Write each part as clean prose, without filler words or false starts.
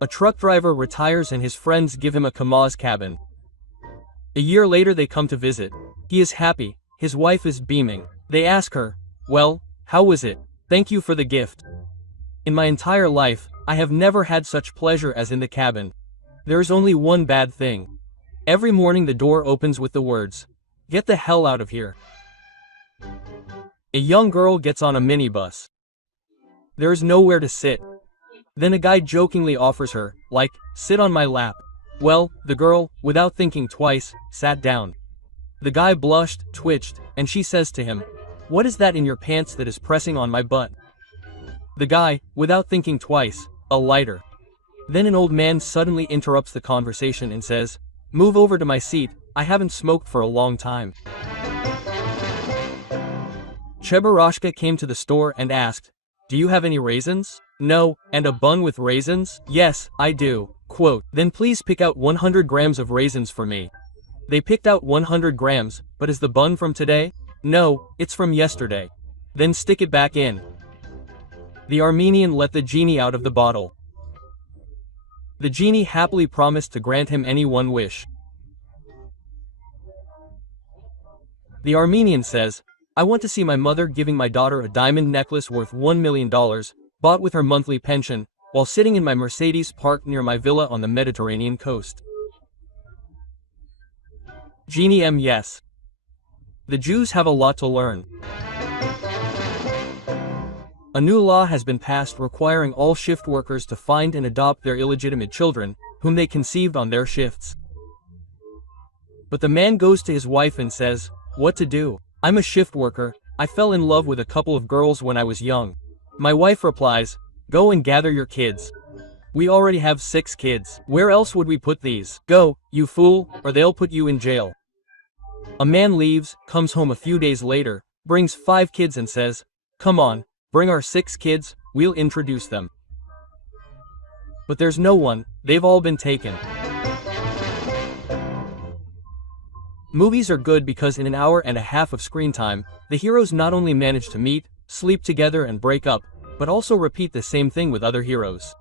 A truck driver retires and his friends give him a Kamaz cabin. A year later they come to visit. He is happy, his wife is beaming. They ask her, "Well, how was it? Thank you for the gift. In my entire life, I have never had such pleasure as in the cabin. There is only one bad thing. Every morning the door opens with the words, 'Get the hell out of here.'" A young girl gets on a minibus. There is nowhere to sit. Then a guy jokingly offers her, like, "Sit on my lap." Well, the girl, without thinking twice, sat down. The guy blushed, twitched, and she says to him, "What is that in your pants that is pressing on my butt?" The guy, without thinking twice, "A lighter." Then an old man suddenly interrupts the conversation and says, "Move over to my seat, I haven't smoked for a long time." Chebarashka came to the store and asked, "Do you have any raisins?" "No, and a bun with raisins?" "Yes, I do." Quote, "Then please pick out 100 grams of raisins for me." They picked out 100 grams, but is the bun from today? "No, it's from yesterday." "Then stick it back in." The Armenian let the genie out of the bottle. The genie happily promised to grant him any one wish. The Armenian says, "I want to see my mother giving my daughter a diamond necklace worth $1 million, bought with her monthly pension, while sitting in my Mercedes parked near my villa on the Mediterranean coast." Genie M. Yes. The Jews have a lot to learn. A new law has been passed requiring all shift workers to find and adopt their illegitimate children, whom they conceived on their shifts. But the man goes to his wife and says, "What to do? I'm a shift worker, I fell in love with a couple of girls when I was young." My wife replies, "Go and gather your kids. We already have 6 kids. Where else would we put these? Go, you fool, or they'll put you in jail." A man leaves, comes home a few days later, brings 5 kids and says, "Come on, bring our 6 kids, we'll introduce them." But there's no one, they've all been taken. Movies are good because in an hour and a half of screen time, the heroes not only manage to meet, sleep together and break up, but also repeat the same thing with other heroes.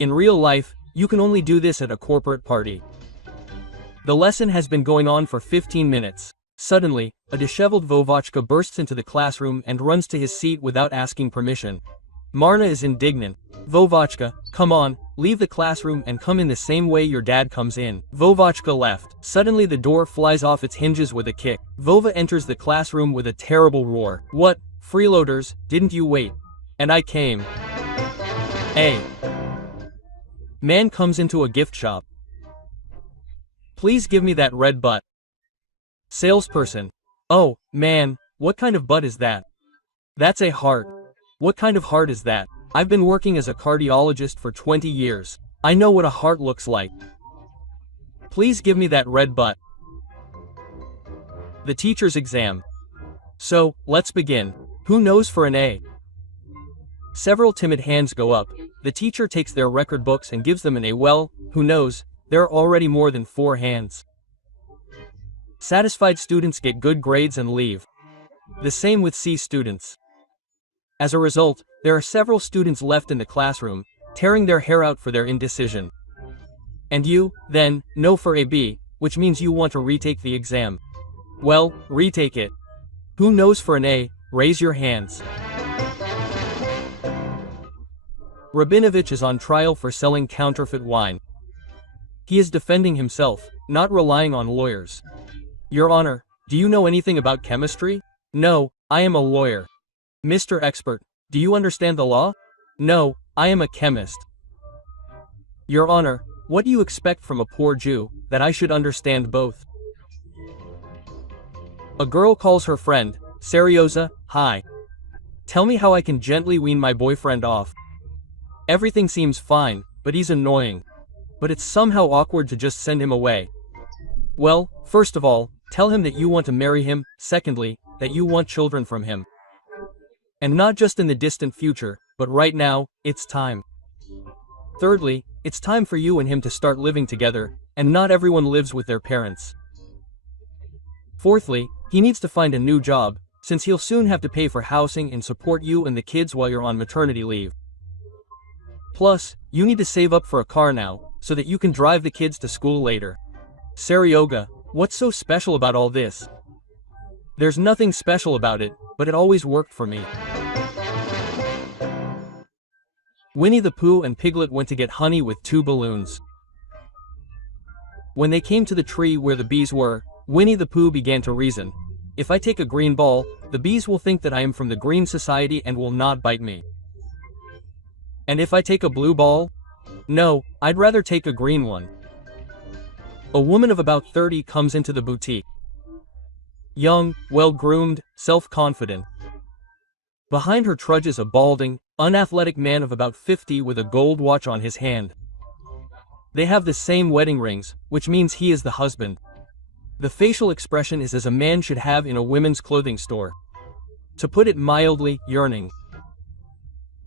In real life, you can only do this at a corporate party. The lesson has been going on for 15 minutes. Suddenly, a disheveled Vovachka bursts into the classroom and runs to his seat without asking permission. Marna is indignant. "Vovachka, come on, leave the classroom and come in the same way your dad comes in." Vovachka left. Suddenly the door flies off its hinges with a kick. Vova enters the classroom with a terrible roar. "What, freeloaders, didn't you wait? And I came." A man comes into a gift shop. "Please give me that red butt." Salesperson, "Oh, man, what kind of butt is that?" "That's a heart." "What kind of heart is that?" "I've been working as a cardiologist for 20 years. I know what a heart looks like." "Please give me that red butt." The teacher's exam. So, let's begin. Who knows for an A? Several timid hands go up. The teacher takes their record books and gives them an A. Well, who knows, there are already more than 4 hands. Satisfied students get good grades and leave. The same with C students. As a result, there are several students left in the classroom, tearing their hair out for their indecision. And you, then, know for a B, which means you want to retake the exam. Well, retake it. Who knows for an A? Raise your hands. Rabinovich is on trial for selling counterfeit wine. He is defending himself, not relying on lawyers. "Your Honor, do you know anything about chemistry?" "No, I am a lawyer." "Mr. Expert, do you understand the law?" "No, I am a chemist." "Your Honor, what do you expect from a poor Jew, that I should understand both?" A girl calls her friend, Seryoza, "Hi. Tell me how I can gently wean my boyfriend off. Everything seems fine, but he's annoying. But it's somehow awkward to just send him away." "Well, first of all, tell him that you want to marry him, secondly, that you want children from him. And not just in the distant future, but right now, it's time. Thirdly, it's time for you and him to start living together, and not everyone lives with their parents. Fourthly, he needs to find a new job, since he'll soon have to pay for housing and support you and the kids while you're on maternity leave. Plus, you need to save up for a car now, so that you can drive the kids to school later. Seryoga, what's so special about all this? There's nothing special about it, but it always worked for me. Winnie the Pooh and Piglet went to get honey with 2 balloons. When they came to the tree where the bees were, Winnie the Pooh began to reason. If I take a green ball, the bees will think that I am from the Green Society and will not bite me. And if I take a blue ball? No, I'd rather take a green one. A woman of about 30 comes into the boutique. Young, well-groomed, self-confident. Behind her trudges a balding, unathletic man of about 50 with a gold watch on his hand. They have the same wedding rings, which means he is the husband. The facial expression is as a man should have in a women's clothing store. To put it mildly, yearning.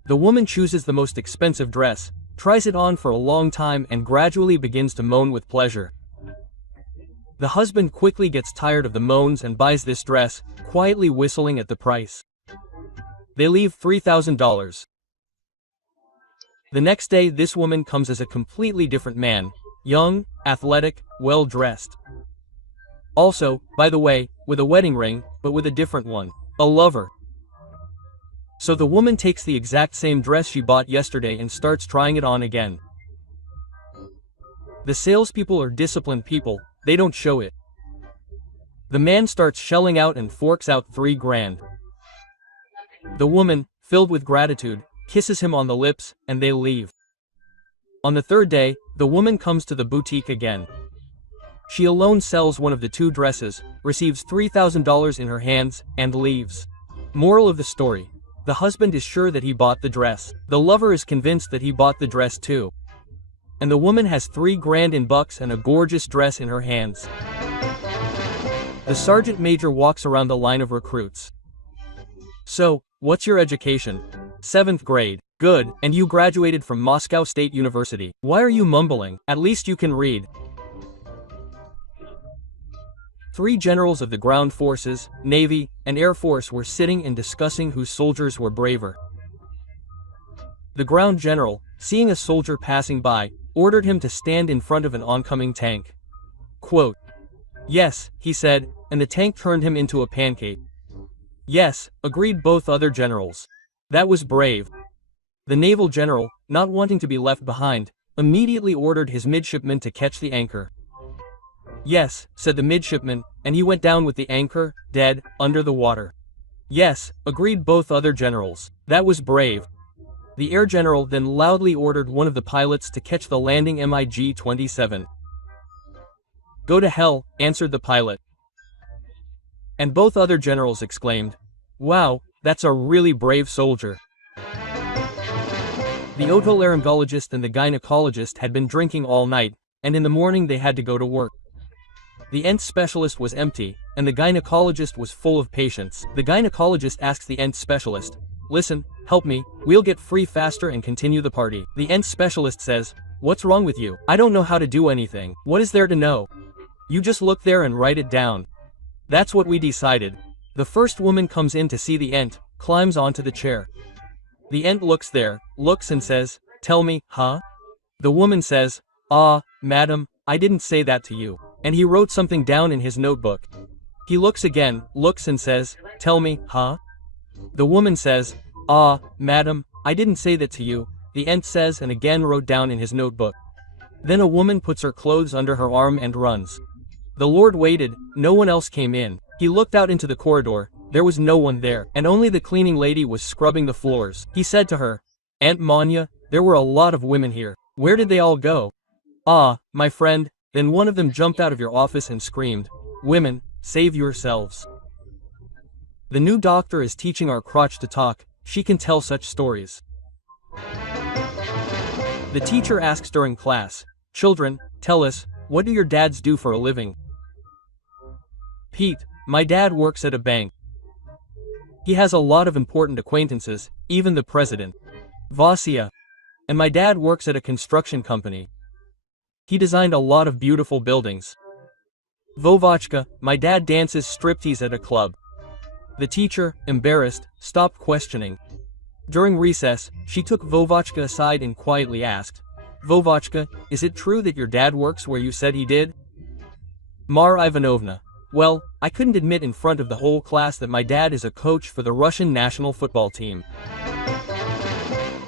The woman chooses the most expensive dress, tries it on for a long time and gradually begins to moan with pleasure. The husband quickly gets tired of the moans and buys this dress, quietly whistling at the price. They leave $3,000. The next day this woman comes as a completely different man, young, athletic, well-dressed. Also, by the way, with a wedding ring, but with a different one. A lover. So the woman takes the exact same dress she bought yesterday and starts trying it on again. The salespeople are disciplined people, they don't show it. The man starts shelling out and forks out $3 grand. The woman, filled with gratitude, kisses him on the lips, and they leave. On the 3rd day, the woman comes to the boutique again. She alone sells one of the 2 dresses, receives $3,000 in her hands, and leaves. Moral of the story. The husband is sure that he bought the dress. The lover is convinced that he bought the dress too. And the woman has $3 grand in bucks and a gorgeous dress in her hands. The sergeant major walks around the line of recruits. So, what's your education? 7th grade. Good, and you graduated from Moscow State University. Why are you mumbling? At least you can read. 3 generals of the ground forces, Navy, and Air Force were sitting and discussing whose soldiers were braver. The ground general, seeing a soldier passing by, ordered him to stand in front of an oncoming tank. Quote, "Yes," he said, and the tank turned him into a pancake. "Yes," agreed both other generals. "That was brave." The naval general, not wanting to be left behind, immediately ordered his midshipmen to catch the anchor. "Yes," said the midshipman, and he went down with the anchor, dead, under the water. "Yes," agreed both other generals. "That was brave." The air general then loudly ordered one of the pilots to catch the landing MiG-27. "Go to hell," answered the pilot. And both other generals exclaimed, "Wow, that's a really brave soldier." The otolaryngologist and the gynecologist had been drinking all night, and in the morning they had to go to work. The ENT specialist was empty, and the gynecologist was full of patients. The gynecologist asks the ENT specialist, "Listen, help me, we'll get free faster and continue the party." The ENT specialist says, "What's wrong with you? I don't know how to do anything. What is there to know? You just look there and write it down." That's what we decided. The first woman comes in to see the ENT, climbs onto the chair. The ENT looks there, looks and says, "Tell me, huh?" The woman says, "Madam, I didn't say that to you." And he wrote something down in his notebook. He looks again, looks and says, "Tell me, huh?" The woman says, "Madam, I didn't say that to you," the ENT says and again wrote down in his notebook. Then a woman puts her clothes under her arm and runs. The Lord waited, no one else came in. He looked out into the corridor, there was no one there, and only the cleaning lady was scrubbing the floors. He said to her, "Aunt Manya, there were a lot of women here. Where did they all go?" My friend." Then one of them jumped out of your office and screamed, "Women, save yourselves." The new doctor is teaching our crotch to talk, she can tell such stories. The teacher asks during class, "Children, tell us, what do your dads do for a living?" Pete, "My dad works at a bank. He has a lot of important acquaintances, even the president." Vasya, "And my dad works at a construction company. He designed a lot of beautiful buildings." Vovachka, "My dad dances striptease at a club." The teacher, embarrassed, stopped questioning. During recess, she took Vovochka aside and quietly asked, "Vovochka, is it true that your dad works where you said he did?" Mar Ivanovna: "Well, I couldn't admit in front of the whole class that my dad is a coach for the Russian national football team.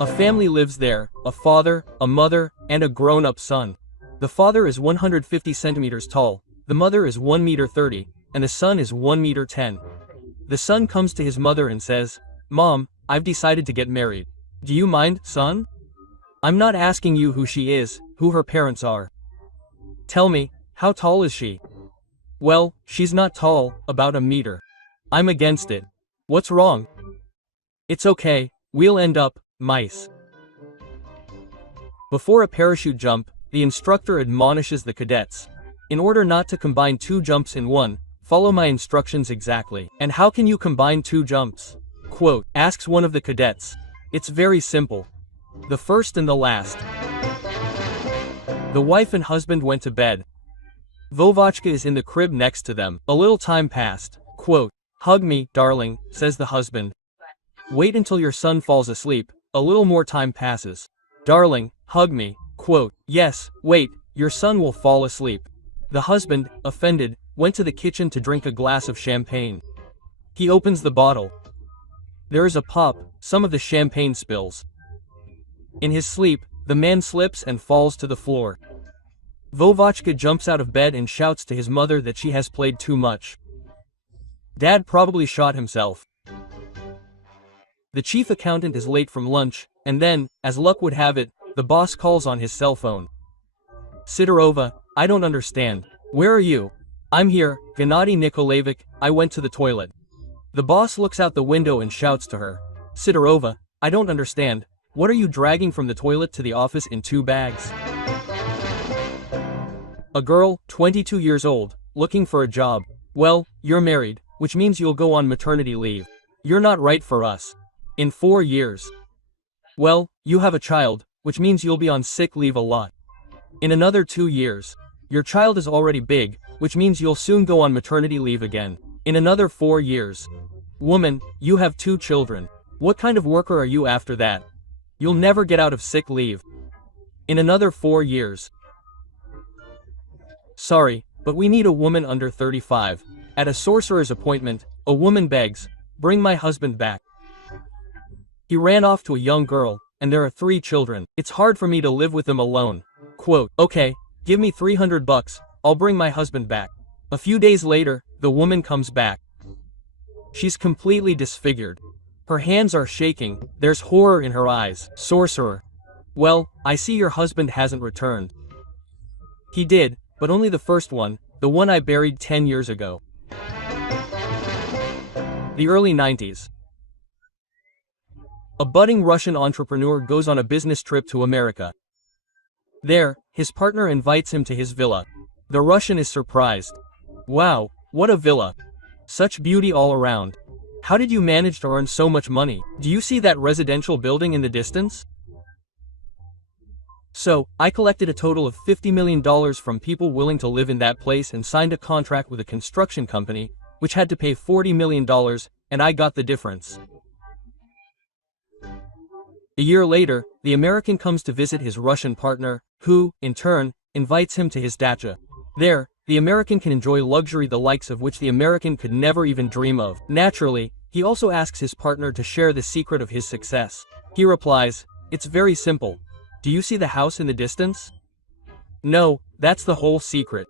A family lives there, a father, a mother, and a grown-up son. The father is 150 centimeters tall, the mother is 1 meter 30, and the son is 1 meter 10. The son comes to his mother and says, 'Mom, I've decided to get married. Do you mind, son?' I'm not asking you who she is, who her parents are. Tell me, how tall is she?" "Well, she's not tall, about a meter. I'm against it. What's wrong?" "It's okay, we'll end up mice." Before a parachute jump, the instructor admonishes the cadets. In order not to combine two jumps in one, follow my instructions exactly. "And how can you combine two jumps?" Quote, asks one of the cadets. "It's very simple. The first and the last." The wife and husband went to bed. Vovochka is in the crib next to them. A little time passed. Quote, "Hug me, darling," says the husband. "Wait until your son falls asleep." A little more time passes. "Darling, hug me." Quote, "Yes, wait, your son will fall asleep." The husband, offended, went to the kitchen to drink a glass of champagne. He opens the bottle. There is a pop, some of the champagne spills. In his sleep, the man slips and falls to the floor. Vovochka jumps out of bed and shouts to his mother that she has played too much. Dad probably shot himself. The chief accountant is late from lunch, and then, as luck would have it, the boss calls on his cell phone. "Sidorova, I don't understand. Where are you?" "I'm here, Gennady Nikolaevich, I went to the toilet." The boss looks out the window and shouts to her. "Sidorova, I don't understand. What are you dragging from the toilet to the office in 2 bags?" A girl, 22 years old, looking for a job. "Well, you're married, which means you'll go on maternity leave. You're not right for us. In 4 years. Well, you have a child, which means you'll be on sick leave a lot. In another 2 years. Your child is already big, which means you'll soon go on maternity leave again. In another 4 years. Woman, you have 2 children. What kind of worker are you after that? You'll never get out of sick leave. In another 4 years. Sorry, but we need a woman under 35. At a sorcerer's appointment, a woman begs, "Bring my husband back." He ran off to a young girl, and there are 3 children. "It's hard for me to live with them alone." Quote, "Okay, give me $300, I'll bring my husband back." A few days later, the woman comes back. She's completely disfigured. Her hands are shaking, there's horror in her eyes. Sorcerer. "Well, I see your husband hasn't returned." "He did, but only the first one, the one I buried 10 years ago." The early 90s. A budding Russian entrepreneur goes on a business trip to America. There, his partner invites him to his villa. The Russian is surprised. "Wow, what a villa. Such beauty all around. How did you manage to earn so much money? Do you see that residential building in the distance?" "So, I collected a total of $50 million from people willing to live in that place and signed a contract with a construction company, which had to pay $40 million, and I got the difference." A year later, the American comes to visit his Russian partner, who, in turn, invites him to his dacha. There, the American can enjoy luxury the likes of which the American could never even dream of. Naturally, he also asks his partner to share the secret of his success. He replies, "It's very simple. Do you see the house in the distance? No, that's the whole secret."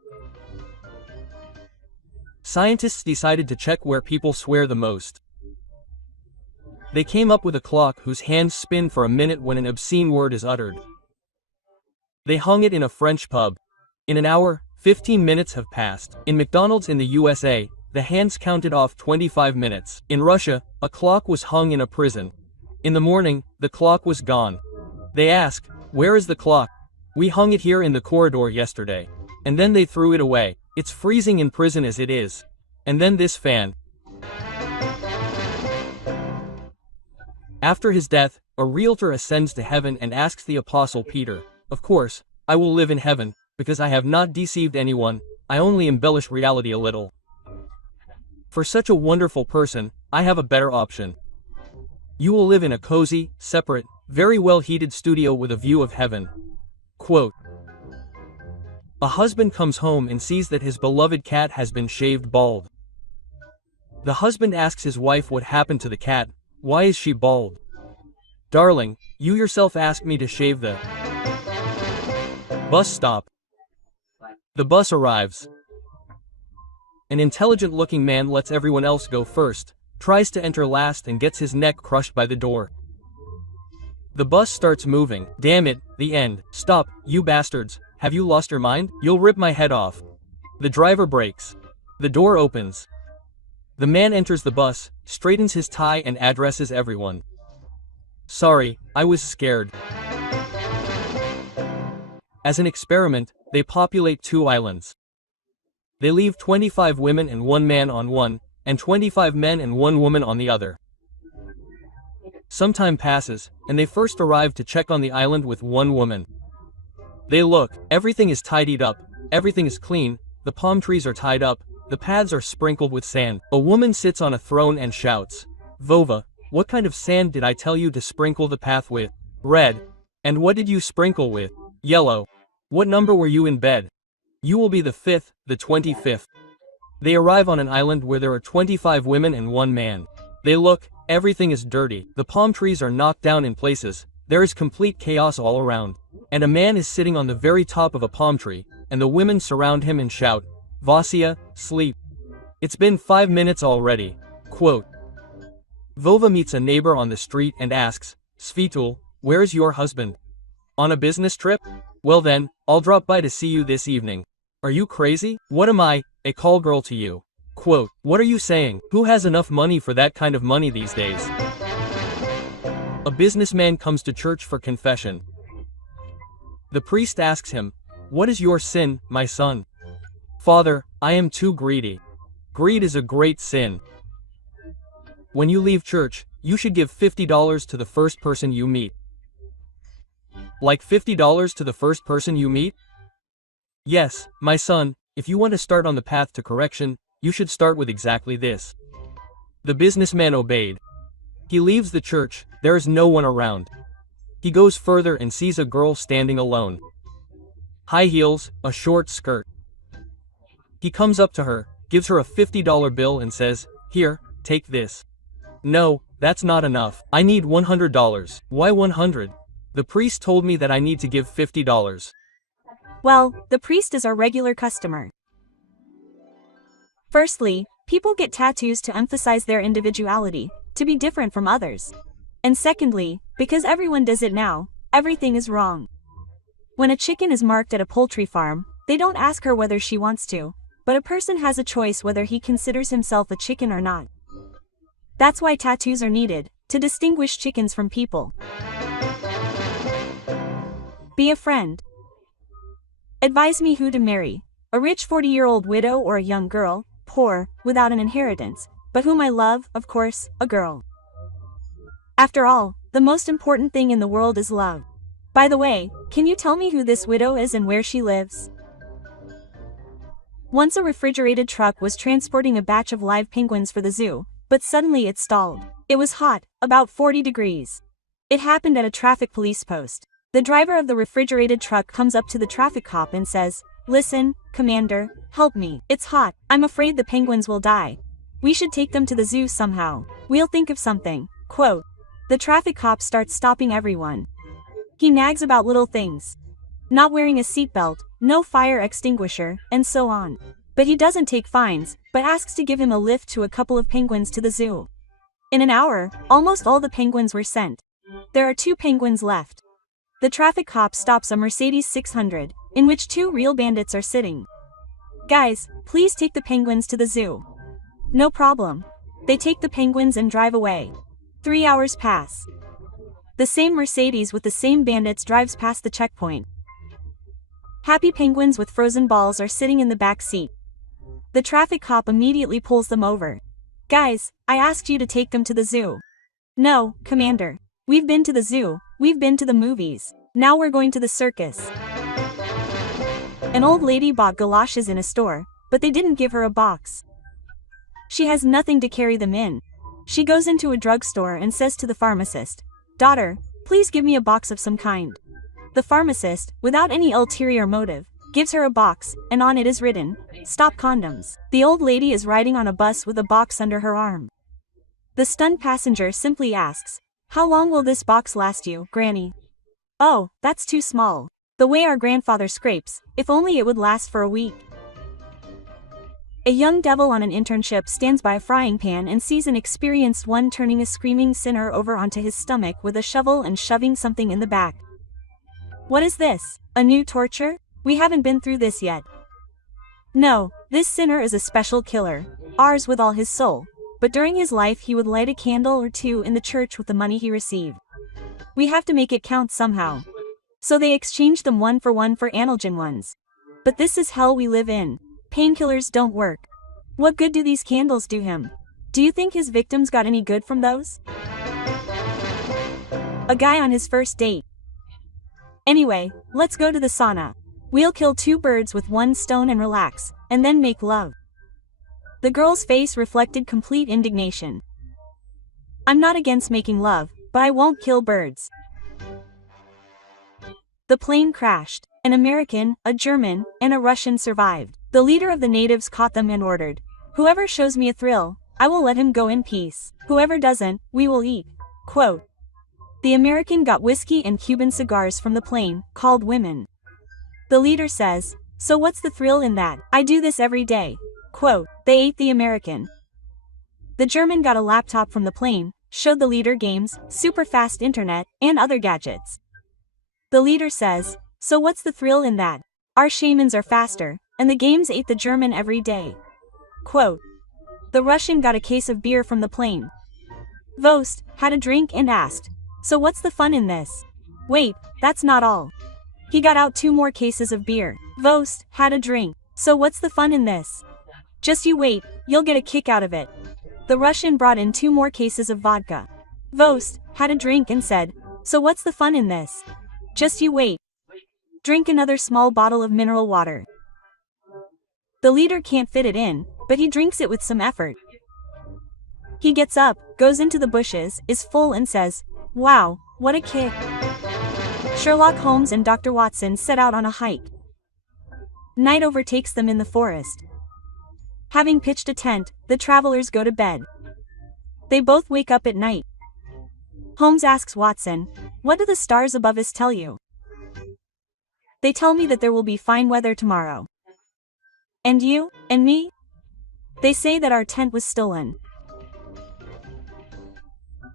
Scientists decided to check where people swear the most. They came up with a clock whose hands spin for a minute when an obscene word is uttered. They hung it in a French pub. In an hour, 15 minutes have passed. In McDonald's in the USA, the hands counted off 25 minutes. In Russia, a clock was hung in a prison. In the morning, the clock was gone. They ask, "Where is the clock?" "We hung it here in the corridor yesterday." And then they threw it away. "It's freezing in prison as it is." And then this fan. After his death, a realtor ascends to heaven and asks the Apostle Peter, "Of course, I will live in heaven, because I have not deceived anyone, I only embellish reality a little. For such a wonderful person, I have a better option. You will live in a cozy, separate, very well-heated studio with a view of heaven. Quote, a husband comes home and sees that his beloved cat has been shaved bald. The husband asks his wife what happened to the cat. Why is she bald? Darling, you yourself asked me to shave the bus stop. The bus arrives. An intelligent-looking man lets everyone else go first, tries to enter last and gets his neck crushed by the door. The bus starts moving. Damn it, the end. Stop, you bastards. Have you lost your mind? You'll rip my head off. The driver brakes. The door opens. The man enters the bus, straightens his tie and addresses everyone. Sorry, I was scared. As an experiment, they populate 2 islands. They leave 25 women and 1 man on one, and 25 men and 1 woman on the other. Some time passes, and they first arrive to check on the island with 1 woman. They look, everything is tidied up, everything is clean, the palm trees are tied up, the paths are sprinkled with sand. A woman sits on a throne and shouts, Vova, what kind of sand did I tell you to sprinkle the path with? Red. And what did you sprinkle with? Yellow. What number were you in bed? You will be the 5th, the 25th. They arrive on an island where there are 25 women and 1 man. They look, everything is dirty, the palm trees are knocked down in places, there is complete chaos all around. And a man is sitting on the very top of a palm tree, and the women surround him and shout, Vasya, sleep. It's been 5 minutes already. Quote, Vova meets a neighbor on the street and asks, Svitul, where's your husband? On a business trip? Well then, I'll drop by to see you this evening. Are you crazy? What am I, a call girl to you? Quote, what are you saying? Who has enough money for that kind of money these days? A businessman comes to church for confession. The priest asks him, what is your sin, my son? Father, I am too greedy. Greed is a great sin. When you leave church, you should give $50 to the first person you meet. Like $50 to the first person you meet? Yes, my son, if you want to start on the path to correction, you should start with exactly this. The businessman obeyed. He leaves the church, there is no one around. He goes further and sees a girl standing alone. High heels, a short skirt. He comes up to her, gives her a $50 bill and says, here, take this. No, that's not enough. I need $100. Why 100? The priest told me that I need to give $50. Well, the priest is our regular customer. Firstly, people get tattoos to emphasize their individuality, to be different from others. And secondly, because everyone does it now, everything is wrong. When a chicken is marked at a poultry farm, they don't ask her whether she wants to, but a person has a choice whether he considers himself a chicken or not. That's why tattoos are needed, to distinguish chickens from people. Be a friend. Advise me who to marry, a rich 40-year-old widow or a young girl, poor, without an inheritance, but whom I love, of course, a girl. After all, the most important thing in the world is love. By the way, can you tell me who this widow is and where she lives? Once a refrigerated truck was transporting a batch of live penguins for the zoo, but suddenly it stalled. It was hot, about 40 degrees. It happened at a traffic police post. The driver of the refrigerated truck comes up to the traffic cop and says, listen, Commander, help me. It's hot. I'm afraid the penguins will die. We should take them to the zoo somehow. We'll think of something. Quote. The traffic cop starts stopping everyone. He nags about little things. Not wearing a seatbelt, no fire extinguisher, and so on. But he doesn't take fines, but asks to give him a lift to a couple of penguins to the zoo. In an hour, almost all the penguins were sent. There are 2 penguins left. The traffic cop stops a Mercedes 600, in which 2 real bandits are sitting. Guys, please take the penguins to the zoo. No problem. They take the penguins and drive away. 3 hours pass. The same Mercedes with the same bandits drives past the checkpoint. Happy penguins with frozen balls are sitting in the back seat. The traffic cop immediately pulls them over. Guys, I asked you to take them to the zoo. No, Commander. We've been to the zoo, we've been to the movies. Now we're going to the circus. An old lady bought galoshes in a store, but they didn't give her a box. She has nothing to carry them in. She goes into a drugstore and says to the pharmacist, "Daughter, please give me a box of some kind." The pharmacist, without any ulterior motive, gives her a box, and on it is written, "Stop condoms." The old lady is riding on a bus with a box under her arm. The stunned passenger simply asks, "How long will this box last you, Granny?" "Oh, that's too small. The way our grandfather scrapes, if only it would last for a week." A young devil on an internship stands by a frying pan and sees an experienced one turning a screaming sinner over onto his stomach with a shovel and shoving something in the back. "What is this? A new torture? We haven't been through this yet." "No, this sinner is a special killer, ours with all his soul, but during his life he would light a candle or two in the church with the money he received. We have to make it count somehow." So they exchange them one for analgin ones. But this is hell we live in. Painkillers don't work. What good do these candles do him? Do you think his victims got any good from those? A guy on his first date. "Anyway, let's go to the sauna. We'll kill 2 birds with 1 stone and relax, and then make love." The girl's face reflected complete indignation. "I'm not against making love, but I won't kill birds." The plane crashed. An American, a German, and a Russian survived. The leader of the natives caught them and ordered, "Whoever shows me a thrill, I will let him go in peace. Whoever doesn't, we will eat." Quote. The American got whiskey and Cuban cigars from the plane, called women. The leader says, "So what's the thrill in that? I do this every day." Quote. They ate the American. The German got a laptop from the plane, showed the leader games, super fast internet, and other gadgets. The leader says, "So what's the thrill in that? Our shamans are faster, and the games ate the German every day." Quote. The Russian got a case of beer from the plane. Vost had a drink and asked, "So what's the fun in this?" "Wait, that's not all." He got out 2 more cases of beer. Vost had a drink. "So what's the fun in this?" "Just you wait, you'll get a kick out of it." The Russian brought in 2 more cases of vodka. Vost had a drink and said, "So what's the fun in this?" "Just you wait. Drink another small bottle of mineral water." The leader can't fit it in, but he drinks it with some effort. He gets up, goes into the bushes, is full and says, "Wow, what a kick." Sherlock Holmes and Dr. Watson set out on a hike. Night overtakes them in the forest. Having pitched a tent, the travelers go to bed. They both wake up at night. Holmes asks Watson, "What do the stars above us tell you?" "They tell me that there will be fine weather tomorrow." "And you, and me?" "They say that our tent was stolen."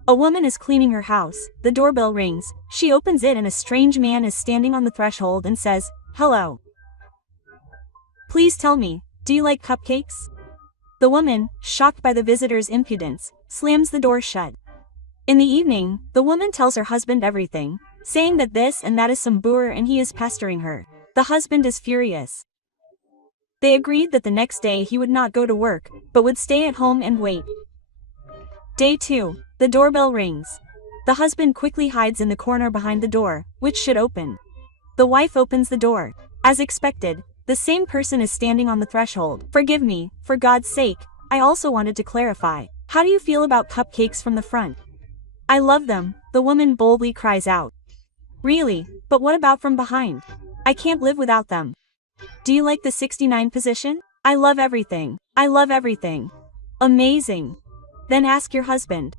A woman is cleaning her house, the doorbell rings, she opens it and a strange man is standing on the threshold and says, "Hello. Please tell me, do you like cupcakes?" The woman, shocked by the visitor's impudence, slams the door shut. In the evening, the woman tells her husband everything, saying that this and that is some boor and he is pestering her. The husband is furious. They agreed that the next day he would not go to work, but would stay at home and wait. Day 2, the doorbell rings. The husband quickly hides in the corner behind the door, which should open. The wife opens the door. As expected, the same person is standing on the threshold. "Forgive me, for God's sake, I also wanted to clarify. How do you feel about cupcakes from the front?" "I love them," the woman boldly cries out. "Really, but what about from behind?" "I can't live without them." "Do you like the 69 position?" "I love everything. I love everything." "Amazing. Then ask your husband.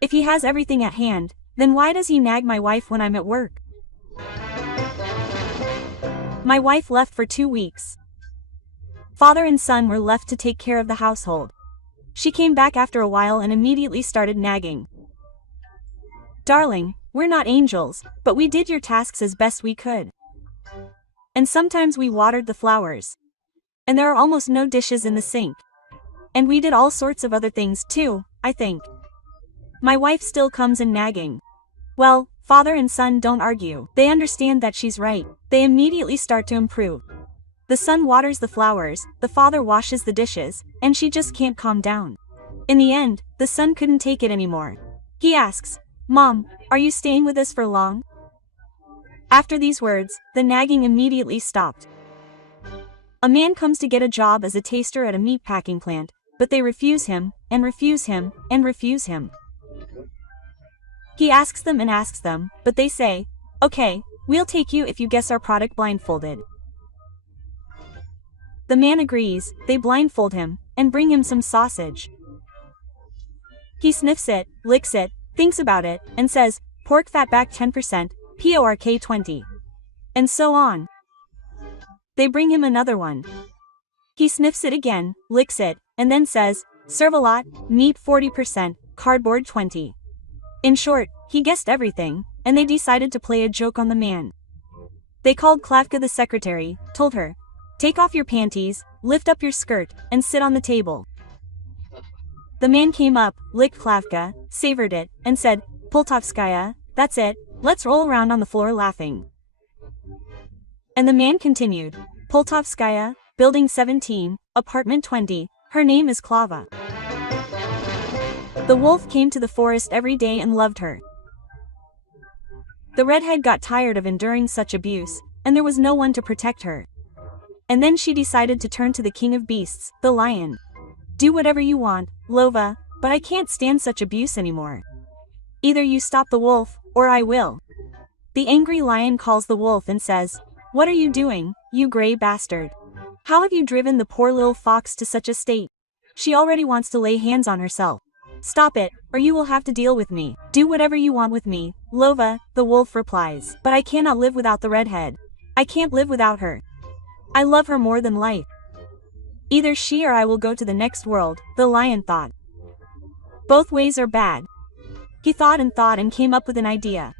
If he has everything at hand, then why does he nag my wife when I'm at work?" My wife left for 2 weeks. Father and son were left to take care of the household. She came back after a while and immediately started nagging. "Darling, we're not angels, but we did your tasks as best we could. And sometimes we watered the flowers. And there are almost no dishes in the sink. And we did all sorts of other things too, I think." My wife still comes in nagging. Well, father and son don't argue. They understand that she's right. They immediately start to improve. The son waters the flowers, the father washes the dishes, and she just can't calm down. In the end, the son couldn't take it anymore. He asks, "Mom, are you staying with us for long?" After these words, the nagging immediately stopped. A man comes to get a job as a taster at a meat packing plant, but they refuse him, and refuse him, and refuse him. He asks them, but they say, "Okay, we'll take you if you guess our product blindfolded." The man agrees, they blindfold him, and bring him some sausage. He sniffs it, licks it, thinks about it, and says, "Pork fat back 10%, pork 20. And so on. They bring him another one. He sniffs it again, licks it, and then says, "Serve a lot, meat 40%, cardboard 20. In short, he guessed everything, and they decided to play a joke on the man. They called Klavka the secretary, told her, "Take off your panties, lift up your skirt, and sit on the table." The man came up, licked Klavka, savored it, and said, "Poltovskaya, that's it, let's roll around on the floor laughing." And the man continued, "Poltovskaya, building 17, apartment 20, her name is Klava." The wolf came to the forest every day and loved her. The redhead got tired of enduring such abuse, and there was no one to protect her. And then she decided to turn to the king of beasts, the lion. "Do whatever you want, Lova, but I can't stand such abuse anymore. Either you stop the wolf, or I will." The angry lion calls the wolf and says, "What are you doing, you gray bastard? How have you driven the poor little fox to such a state? She already wants to lay hands on herself. Stop it, or you will have to deal with me." "Do whatever you want with me, Lova," the wolf replies. "But I cannot live without the redhead. I can't live without her. I love her more than life. Either she or I will go to the next world," the lion thought. Both ways are bad. He thought and came up with an idea.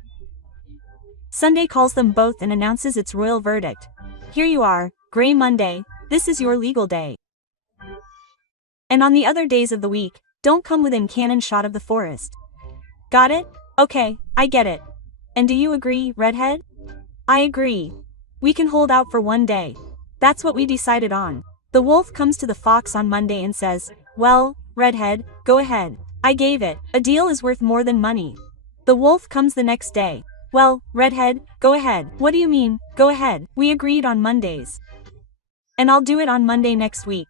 Sunday calls them both and announces its royal verdict. "Here you are, Gray Monday, this is your legal day. And on the other days of the week, don't come within cannon shot of the forest. Got it? Okay, I get it. And do you agree, redhead?" "I agree. We can hold out for one day. That's what we decided on." The wolf comes to the fox on Monday and says, "Well, redhead, go ahead. I gave it. A deal is worth more than money." The wolf comes the next day. "Well, redhead, go ahead." "What do you mean, go ahead? We agreed on Mondays. And I'll do it on Monday next week."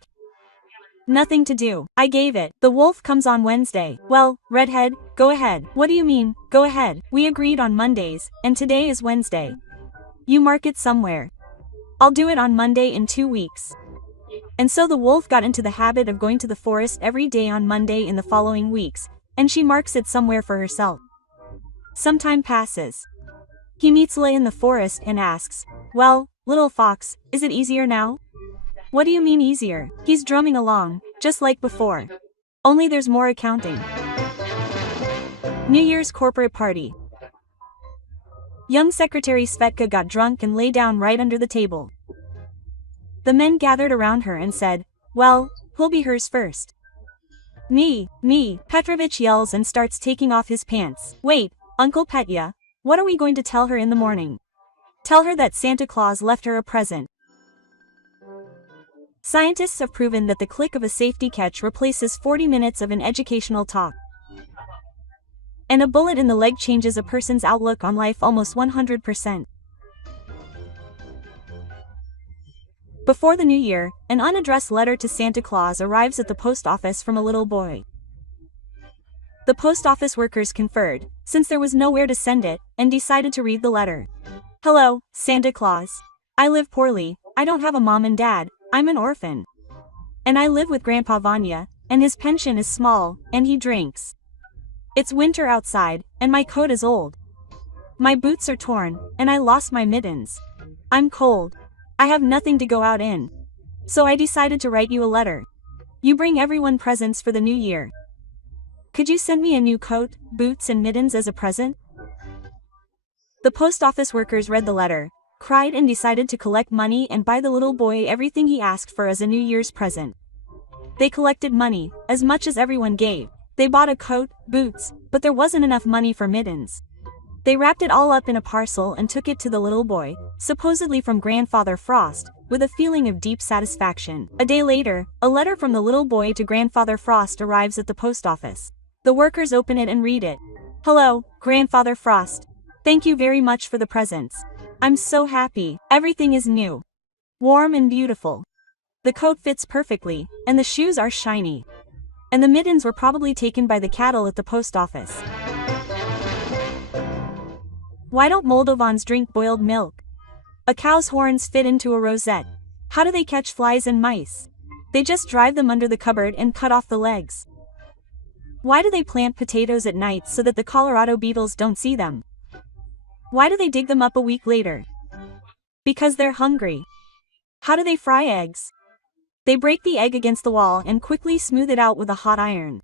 "Nothing to do. I gave it." The wolf comes on Wednesday. "Well, redhead, go ahead." "What do you mean, go ahead? We agreed on Mondays, and today is Wednesday. You mark it somewhere. I'll do it on Monday in 2 weeks." And so the wolf got into the habit of going to the forest every day on Monday in the following weeks, and she marks it somewhere for herself. Some time passes. He meets Lay in the forest and asks, "Well, little fox, is it easier now?" "What do you mean easier?" "He's drumming along, just like before. Only there's more accounting." New Year's corporate party. Young Secretary Svetka got drunk and lay down right under the table. The men gathered around her and said, "Well, who'll be hers first?" Me, Petrovich yells and starts taking off his pants. "Wait, Uncle Petya, what are we going to tell her in the morning?" "Tell her that Santa Claus left her a present." Scientists have proven that the click of a safety catch replaces 40 minutes of an educational talk. And a bullet in the leg changes a person's outlook on life almost 100%. Before the new year, an unaddressed letter to Santa Claus arrives at the post office from a little boy. The post office workers conferred, since there was nowhere to send it, and decided to read the letter. "Hello, Santa Claus. I live poorly, I don't have a mom and dad, I'm an orphan. And I live with Grandpa Vanya, and his pension is small, and he drinks. It's winter outside, and my coat is old. My boots are torn, and I lost my mittens. I'm cold. I have nothing to go out in. So I decided to write you a letter. You bring everyone presents for the new year. Could you send me a new coat, boots and mittens as a present?" The post office workers read the letter, cried and decided to collect money and buy the little boy everything he asked for as a New Year's present. They collected money, as much as everyone gave. They bought a coat, boots, but there wasn't enough money for mittens. They wrapped it all up in a parcel and took it to the little boy, supposedly from Grandfather Frost, with a feeling of deep satisfaction. A day later, a letter from the little boy to Grandfather Frost arrives at the post office. The workers open it and read it. "Hello, Grandfather Frost. Thank you very much for the presents. I'm so happy. Everything is new. Warm and beautiful. The coat fits perfectly, and the shoes are shiny. And the mittens were probably taken by the cattle at the post office. Why don't Moldovans drink boiled milk? A cow's horns fit into a rosette. How do they catch flies and mice? They just drive them under the cupboard and cut off the legs. Why do they plant potatoes at night so that the Colorado beetles don't see them? Why do they dig them up a week later? Because they're hungry. How do they fry eggs? They break the egg against the wall and quickly smooth it out with a hot iron.